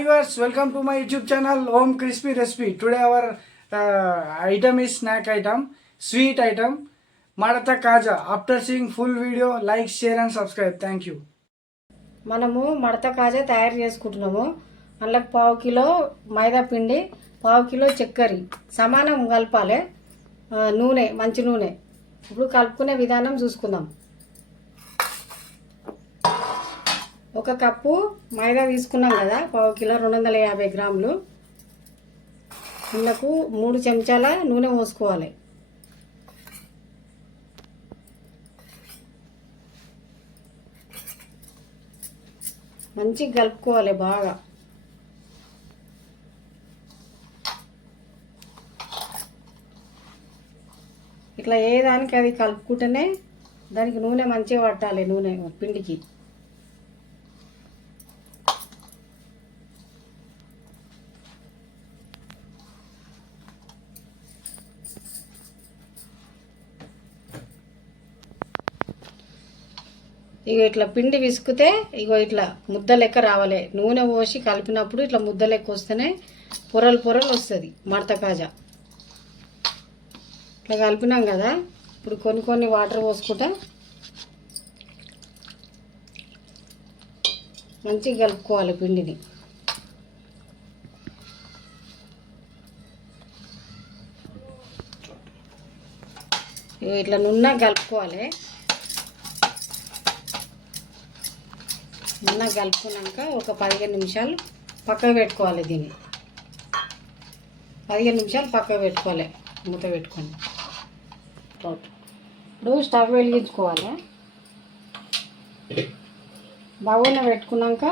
Hi viewers, welcome to my YouTube channel Home Crispy Recipe. Today our item is snack item, sweet item, Maratha Kaja. After seeing full video, like, share and subscribe. Thank you. మనము మడత కాజా తయారు చేసుకుంటున్నాము. అందులోకి 1/2 kilo మైదా పిండి, 1/2 kilo చక్కెర సమానం కలపాలి. నూనె, మంచి నూనె. ఇప్పుడు కలుపుకునే విధానం చూసుకుందాం. 1 కప్పు మైదా తీసుకున్నాం కదా, 1/2 కిలో 250 గ్రాములు. ఇందుకు 3 చెంచాల నూనె పోసుకోవాలి. మంచిగా కలుపుకోవాలి బాగా. ఇట్లా ఏ దానికి అది కలుపుకుంటేనే దానికి నూనె మంచిగా పట్టాలి. నూనె పిండికి ఇగో ఇట్లా పిండి విసుకుతే ఇగో ఇట్లా ముద్ద లెక్క రావాలి. నూనె పోసి కలిపినప్పుడు ఇట్లా ముద్ద లెక్క వస్తేనే పొరలు పొరలు వస్తుంది మడత కాజా. ఇట్లా కలిపినాం కదా, ఇప్పుడు కొన్ని కొన్ని వాటర్ పోసుకుంటా మంచిగా కలుపుకోవాలి పిండిని. ఇట్లా నున్నా కలుపుకోవాలి. నున్నా కలుపుకున్నాక ఒక 15 నిమిషాలు పక్కకు పెట్టుకోవాలి. దీన్ని 15 నిమిషాలు పక్కకు పెట్టుకోవాలి మూత పెట్టుకొని. ఇప్పుడు స్టవ్ వెలిగించుకోవాలి. బగోన పెట్టుకున్నాక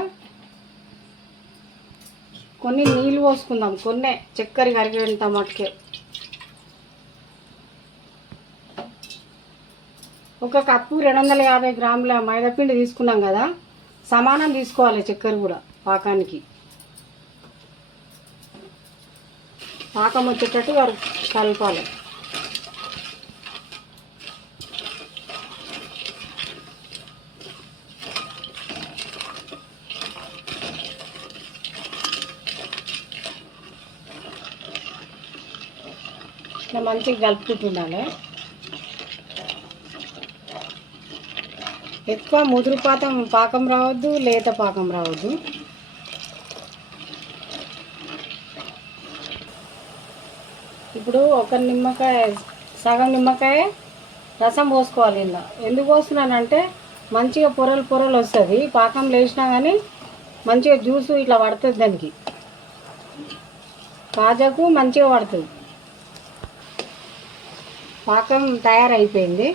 కొన్ని నీళ్ళు పోసుకుందాం. కొన్ని చక్కెర కరిగేంత మట్టుకే. 1 కప్పు 250 గ్రాముల మైదాపిండి తీసుకున్నాం కదా, సమానం తీసుకోవాలి చక్కెర కూడా. పాకానికి పాకం వచ్చేటట్టు కలపాలి. ఇట్లా మంచిగా కలుపుకుంటుండాలి. ఎక్కువ ముదురు పాకం రావద్దు, లేత పాకం రావద్దు. ఇప్పుడు ఒక నిమ్మకాయ, సగం నిమ్మకాయ రసం పోసుకోవాలి. ఇలా ఎందుకు పోస్తున్నానంటే మంచిగా పొరలు పొరలు వస్తుంది. పాకం లేచినా కానీ మంచిగా జ్యూసు ఇట్లా పడుతుంది. దానికి కాజాకు మంచిగా పడుతుంది. పాకం తయారైపోయింది.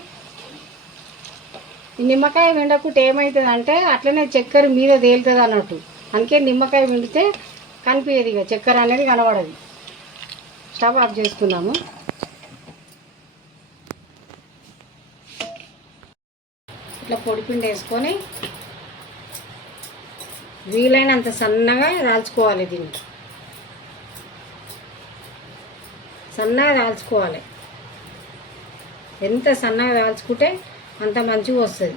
ఈ నిమ్మకాయ పిండకుంటే ఏమవుతుంది అంటే అట్లనే చక్కెర మీద తేలుతుంది అన్నట్టు. అందుకే నిమ్మకాయ పిండితే కనిపించదు, ఇక చక్కెర అనేది కనబడదు. స్టవ్ ఆఫ్ చేసుకున్నాము. ఇట్లా పొడిపిండి వేసుకొని వీలైనంత సన్నగా దాల్చుకోవాలి. దీన్ని సన్నగా దాల్చుకోవాలి. ఎంత సన్నగా దాల్చుకుంటే అంత మంచిగా వస్తుంది.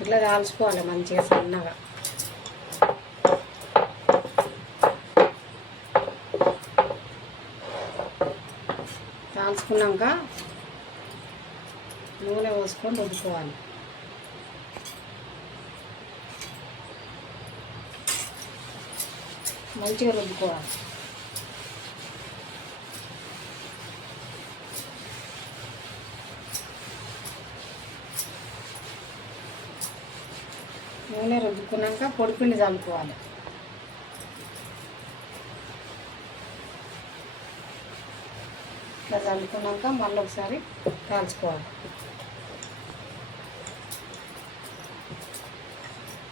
ఇట్లా కాల్చుకోవాలి మంచిగా సన్నగా. కాల్చుకున్నాక నూనె పోసుకొని రుద్దుకోవాలి. మంచిగా రుద్దుకోవాలి. నూనె రుద్దుకున్నాక పొడిపిండి చల్లుకోవాలి. ఇట్లా చల్లుకున్నాక మళ్ళీ ఒకసారి కాల్చుకోవాలి.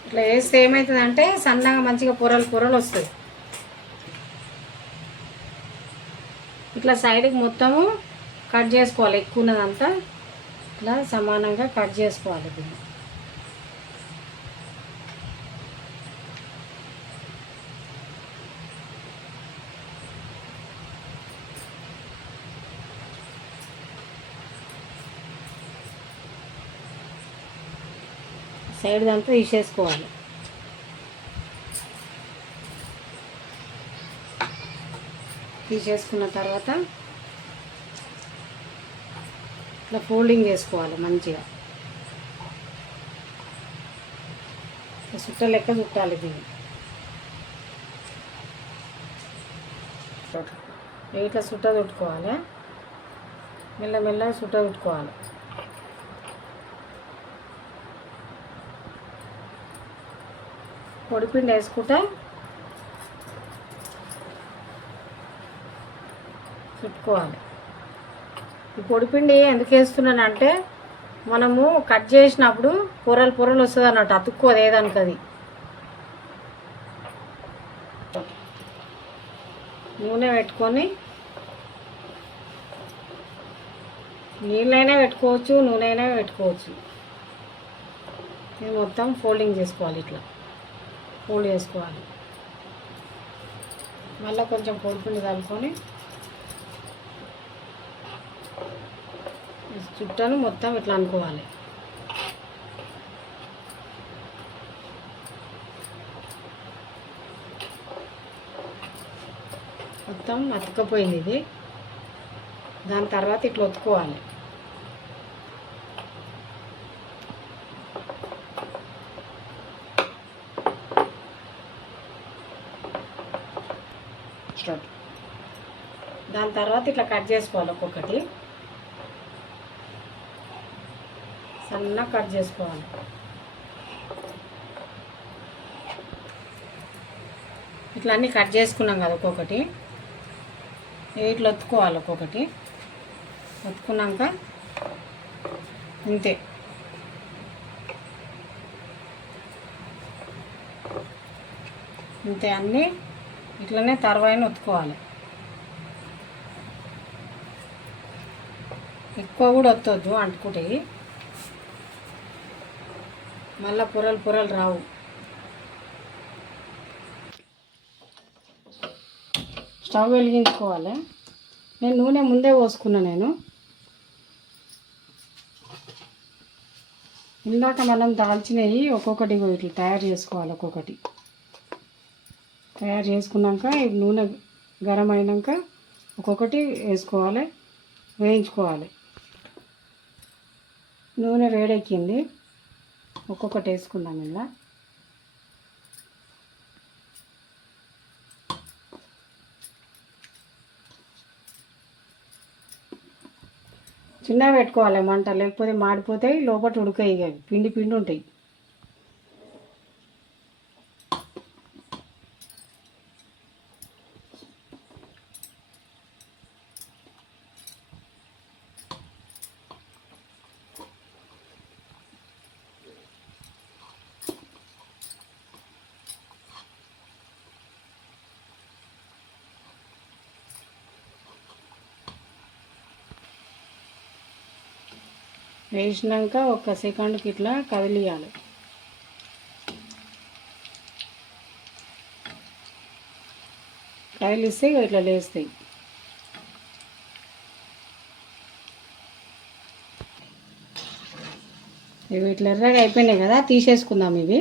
ఇట్లా వేస్తే ఏమవుతుందంటే సన్నగా మంచిగా పొరలు పొరలు వస్తాయి. ఇట్లా సైడ్కి మొత్తము కట్ చేసుకోవాలి. ఎక్కువ ఉన్నదంతా ఇట్లా సమానంగా కట్ చేసుకోవాలి. దీన్ని సైడ్ దాంతో తీసేసుకోవాలి. తీసేసుకున్న తర్వాత ఇట్లా ఫోల్డింగ్ చేసుకోవాలి మంచిగా. చుట్ట లెక్క చుట్టాలి దీన్ని. ఇట్లా చుట్ట చుట్టుకోవాలి. మెల్లమెల్లగా చుట్ట చుట్టుకోవాలి. పొడిపిండి వేసుకుంటా చుట్టుకోవాలి. ఈ పొడిపిండి ఎందుకు వేస్తున్నానంటే మనము కట్ చేసినప్పుడు పొరలు పొరలు వస్తుంది అన్నట్టు, అతుక్కోదు ఏదానికి అది. నూనె పెట్టుకొని నీళ్ళైనా పెట్టుకోవచ్చు, నూనె అయినా పెట్టుకోవచ్చు. ఇది మొత్తం ఫోల్డింగ్ చేసుకోవాలి. ఇట్లా ఫోల్డ్ చేసుకోవాలి. మళ్ళీ కొంచెం పొడిపిండి కలుపుకొని చుట్టను మొత్తం ఇట్లా అనుకోవాలి. మొత్తం అతుక్కపోయింది ఇది. దాని తర్వాత ఇట్లా ఒత్తుకోవాలి. దాని తర్వాత ఇట్లా కట్ చేసుకోవాలి. ఒక్కొక్కటి సన్నగా కట్ చేసుకోవాలి. ఇట్లా అన్నీ కట్ చేసుకున్నాం కదా ఒక్కొక్కటి. ఇట్లా ఒత్తుకోవాలి. ఒక్కొక్కటి ఒత్తుకున్నాక ఇంతే. ఇంతే అన్నీ ఇట్లనే తర్వాయిన ఒత్తుకోవాలి. ఎక్కువ కూడా ఒత్తొద్దు, అంటుకుంటాయి. మళ్ళీ పొరలు పొరలు రావు. స్టవ్ వెలిగించుకోవాలి. నేను నూనె ముందే పోసుకున్నా. నేను ఇందాక మనం దాల్చినవి ఒక్కొక్కటి ఇట్లా తయారు చేసుకోవాలి. ఒక్కొక్కటి తయారు చేసుకున్నాక నూనె గరం అయినాక ఒక్కొక్కటి వేసుకోవాలి, వేయించుకోవాలి. నూనె వేడెక్కింది, ఒక్కొక్కటి వేసుకున్నాం. ఇలా చిన్నగా పెట్టుకోవాలి మంట, లేకపోతే మాడిపోతాయి, లోపల ఉడకాయి. ఇవి పిండి పిండి ఉంటాయి. వేసినాక ఒక సెకండ్కి ఇట్లా కదిలియాలి. కదిలిస్తే ఇట్లా లేస్తాయి. ఇవి ఇట్లా ఎర్రగా అయిపోయినాయి కదా, తీసేసుకుందాం. ఇవి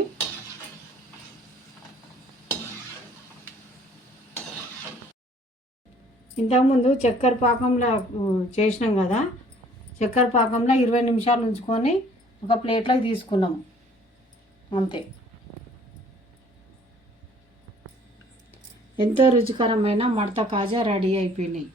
ఇంతకుముందు చక్కెర పాకంలో చేసినాం కదా, చక్కెర పాకంలో 20 నిమిషాలు ఉంచుకొని ఒక ప్లేట్లోకి తీసుకున్నాం. అంతే. ఎంతో రుచికరమైన మడత కాజా రెడీ అయిపోయినాయి.